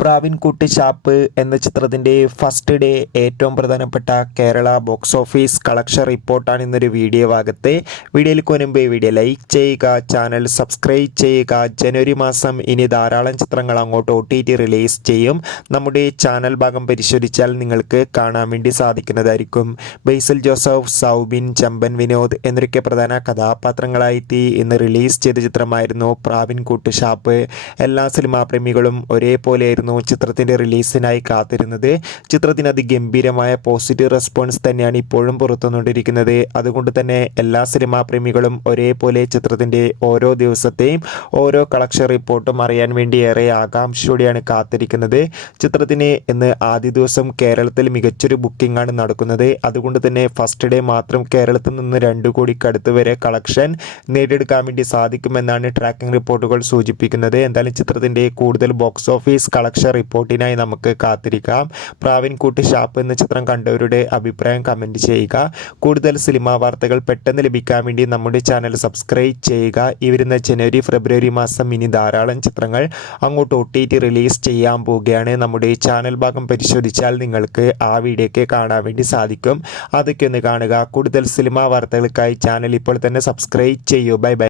പ്രാവിൻകുട്ടി shop എന്ന ചിത്രത്തിൻ്റെ first day ഏറ്റവും പ്രധാനപ്പെട്ട കേരള ബോക്സ് ഓഫീസ് കളക്ഷൻ റിപ്പോർട്ടാണ് ഇന്നൊരു വീഡിയോ ഭാഗത്തെ. വീഡിയോയിലേക്ക് മുൻപ് വീഡിയോ ലൈക്ക് ചെയ്യുക, ചാനൽ സബ്സ്ക്രൈബ് ചെയ്യുക. ജനുവരി മാസം ഇനി ധാരാളം ചിത്രങ്ങൾ അങ്ങോട്ട് OTT റിലീസ് ചെയ്യും. നമ്മുടെ ചാനൽ ഭാഗം പരിശോധിച്ചാൽ നിങ്ങൾക്ക് കാണാൻ വേണ്ടി സാധിക്കുന്നതായിരിക്കും. ബേസിൽ ജോസഫ്, സൗബിൻ, ചമ്പൻ വിനോദ് എന്നൊക്കെ പ്രധാന കഥാപാത്രങ്ങളായി ഇന്ന് റിലീസ് ചെയ്ത ചിത്രമായിരുന്നു പ്രാവിൻകുട്ടി ഷാപ്പ്. എല്ലാ സിനിമാ പ്രേമികളും ഒരേപോലെയായിരുന്നു ചിത്രത്തിൻ്റെ റിലീസിനായി കാത്തിരുന്നത്. ചിത്രത്തിന് അതിഗംഭീരമായ പോസിറ്റീവ് റെസ്പോൺസ് തന്നെയാണ് ഇപ്പോഴും പുറത്തുകൊണ്ടിരിക്കുന്നത്. അതുകൊണ്ട് തന്നെ എല്ലാ സിനിമാ പ്രേമികളും ഒരേപോലെ ചിത്രത്തിൻ്റെ ഓരോ ദിവസത്തെയും ഓരോ കളക്ഷൻ റിപ്പോർട്ടും അറിയാൻ വേണ്ടി ഏറെ ആകാംക്ഷയോടെയാണ് കാത്തിരിക്കുന്നത്. ചിത്രത്തിന് ഇന്ന് ആദ്യ ദിവസം കേരളത്തിൽ മികച്ചൊരു ബുക്കിംഗ് ആണ് നടക്കുന്നത്. അതുകൊണ്ട് തന്നെ ഫസ്റ്റ് ഡേ മാത്രം കേരളത്തിൽ നിന്ന് 2 കോടിക്കടുത്ത് വരെ കളക്ഷൻ നേടിയെടുക്കാൻ വേണ്ടി സാധിക്കുമെന്നാണ് ട്രാക്കിംഗ് റിപ്പോർട്ടുകൾ സൂചിപ്പിക്കുന്നത്. എന്തായാലും ചിത്രത്തിൻ്റെ കൂടുതൽ ബോക്സ് ഓഫീസ് കളക്ഷൻ റിപ്പോർട്ടിനായി നമുക്ക് കാത്തിരിക്കാം. പ്രാവിൻകുട്ടി ഷാപ്പ് എന്ന ചിത്രം കണ്ടവരുടെ അഭിപ്രായം കമൻറ്റ് ചെയ്യുക. കൂടുതൽ സിനിമാ വാർത്തകൾ പെട്ടെന്ന് ലഭിക്കാൻ വേണ്ടി നമ്മുടെ ചാനൽ സബ്സ്ക്രൈബ് ചെയ്യുക. ഈ വരുന്ന ജനുവരി ഫെബ്രുവരി മാസം ഇനി ധാരാളം ചിത്രങ്ങൾ അങ്ങോട്ട് OTT റിലീസ് ചെയ്യാൻ പോവുകയാണ്. നമ്മുടെ ചാനൽ ഭാഗം പരിശോധിച്ചാൽ നിങ്ങൾക്ക് ആ വീഡിയോയ്ക്ക് കാണാൻ വേണ്ടി സാധിക്കും. അതൊക്കെ ഒന്ന് കാണുക. കൂടുതൽ സിനിമാ വാർത്തകൾക്കായി ചാനൽ ഇപ്പോൾ തന്നെ സബ്സ്ക്രൈബ് ചെയ്യൂ. Bye bye.